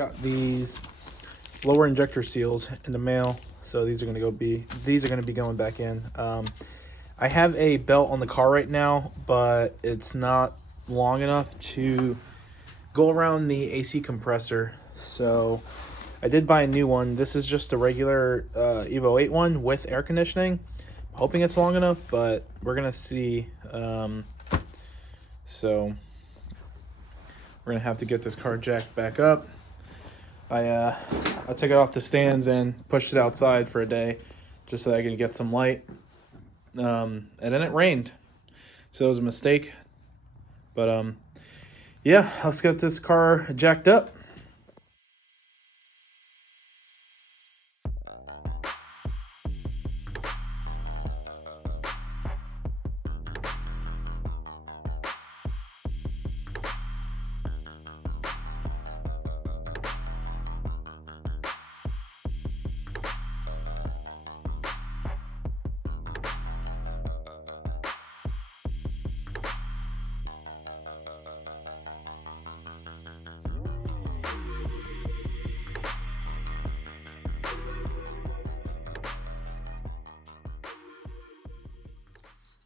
got these lower injector seals in the mail, so these are going to be going back in. I have a belt on the car right now, but it's not long enough to go around the AC compressor, so I did buy a new one. This is just a regular Evo 8 one with air conditioning. I'm hoping it's long enough, but we're gonna see. So we're gonna have to get this car jacked back up. I took it off the stands and pushed it outside for a day just so I could get some light. And then it rained, so it was a mistake. But yeah, let's get this car jacked up.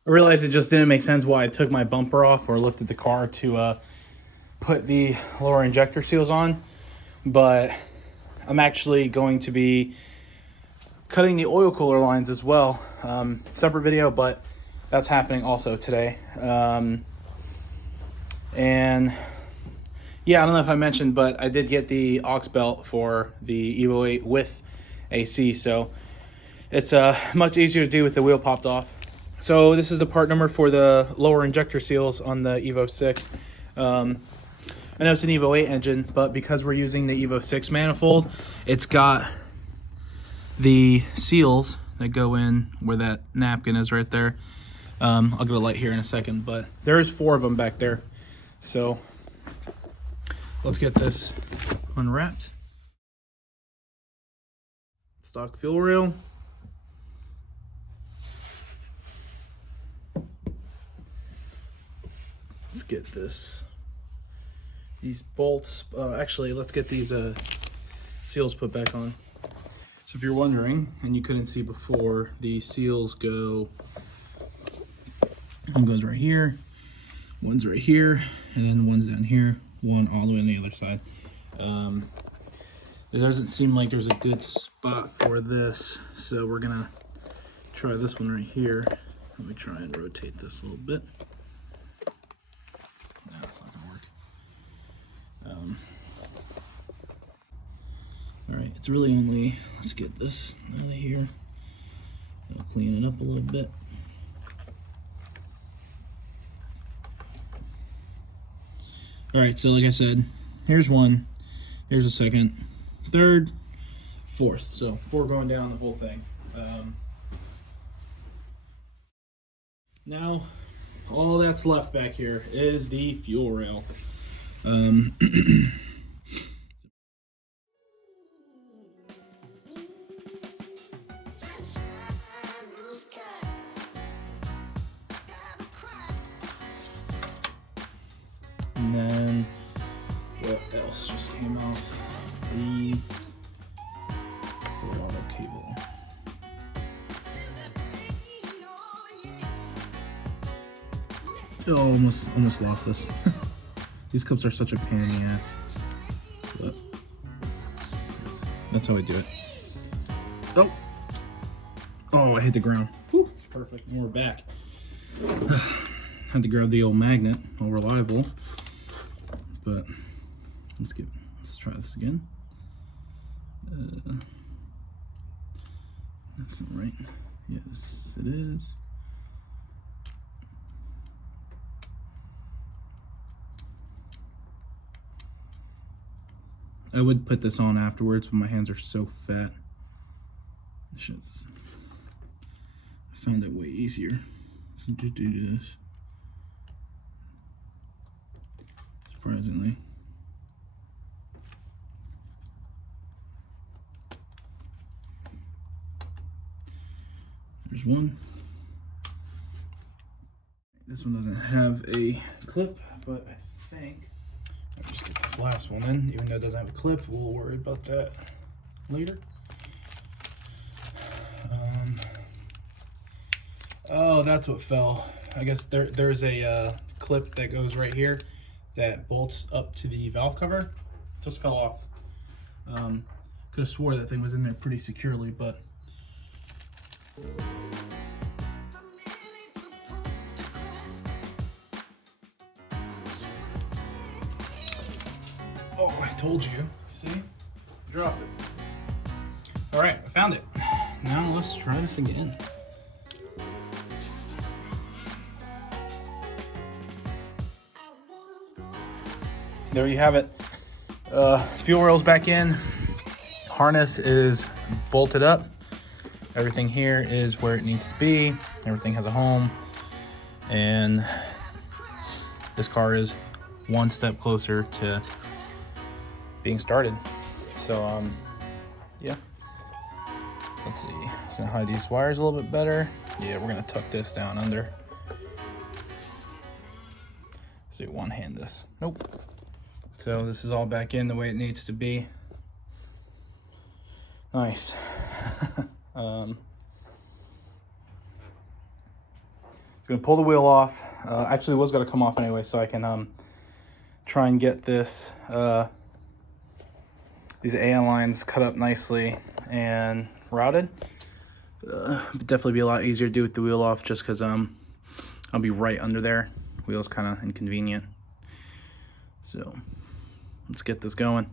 I realized it just didn't make sense why I took my bumper off or lifted the car to put the lower injector seals on, but I'm actually going to be cutting the oil cooler lines as well. Separate video, but that's happening also today. And yeah, I don't know if I mentioned, but I did get the aux belt for the Evo 8 with AC, so it's much easier to do with the wheel popped off. So this is the part number for the lower injector seals on the Evo 6. I know it's an Evo 8 engine, but because we're using the Evo 6 manifold, it's got the seals that go in where that napkin is right there. I'll get a light here in a second, but there's 4 of them back there. So let's get this unwrapped. Stock fuel rail. Let's get these bolts, actually let's get these seals put back on. So if you're wondering, and you couldn't see before, the seals go, one goes right here, one's right here, and then one's down here, one all the way on the other side. It doesn't seem like there's a good spot for this, so we're gonna try this one right here. Let me try and rotate this a little bit. All right, it's really only, let's get this out of here. I'll clean it up a little bit. All right, so like I said, here's one, here's a second, third, fourth. So 4 going down the whole thing. Now, all that's left back here is the fuel rail. And then what else just came off? The auto cable. Oh, almost lost this. These clips are such a pain in the ass. But that's how I do it. Oh! Oh, I hit the ground. Whew, perfect. And we're back. Had to grab the old magnet, all reliable. But let's try this again. That's not right. Yes, it is. I would put this on afterwards, but my hands are so fat. I found it way easier to do this. Surprisingly. There's one. This one doesn't have a clip, but I think I'll just get this this last one in, even though it doesn't have a clip. We'll worry about that later. Oh, that's what fell. I guess there's a clip that goes right here that bolts up to the valve cover. Just fell off. Could have swore that thing was in there pretty securely, but oh, I told you. See? Drop it. All right, I found it. Now let's try this again. There you have it. Fuel rail's back in. Harness is bolted up. Everything here is where it needs to be. Everything has a home. And this car is one step closer to being started. So, yeah. Let's see. Just gonna hide these wires a little bit better. Yeah, we're gonna tuck this down under. Let's see, one hand this. Nope. So this is all back in the way it needs to be. Nice. Gonna pull the wheel off. Actually, it was gonna come off anyway, so I can try and get this these AN lines cut up nicely and routed. Definitely be a lot easier to do with the wheel off, just because I'll be right under there. Wheel's kind of inconvenient. So let's get this going.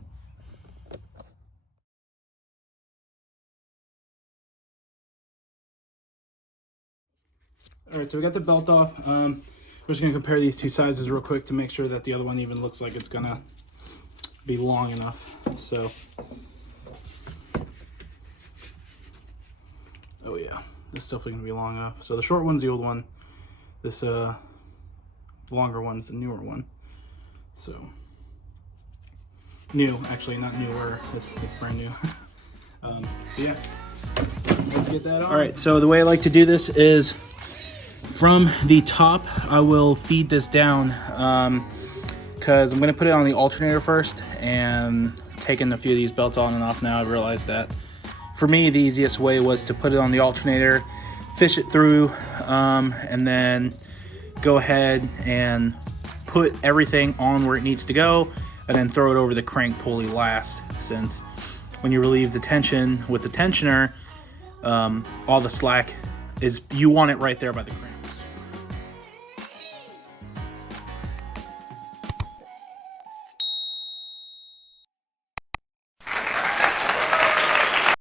All right, so we got the belt off. We're just gonna compare these two sizes real quick to make sure that the other one even looks like it's gonna be long enough. So, oh yeah, this is definitely gonna be long enough. So the short one's the old one. This longer one's the newer one. So, new, actually, not newer. It's brand new. Yeah, let's get that on. All right, so the way I like to do this is from the top, I will feed this down because I'm gonna put it on the alternator first, and taking a few of these belts on and off now, I've realized that for me, the easiest way was to put it on the alternator, fish it through, and then go ahead and put everything on where it needs to go, and then throw it over the crank pulley last, since when you relieve the tension with the tensioner, all the slack is, you want it right there by the crank.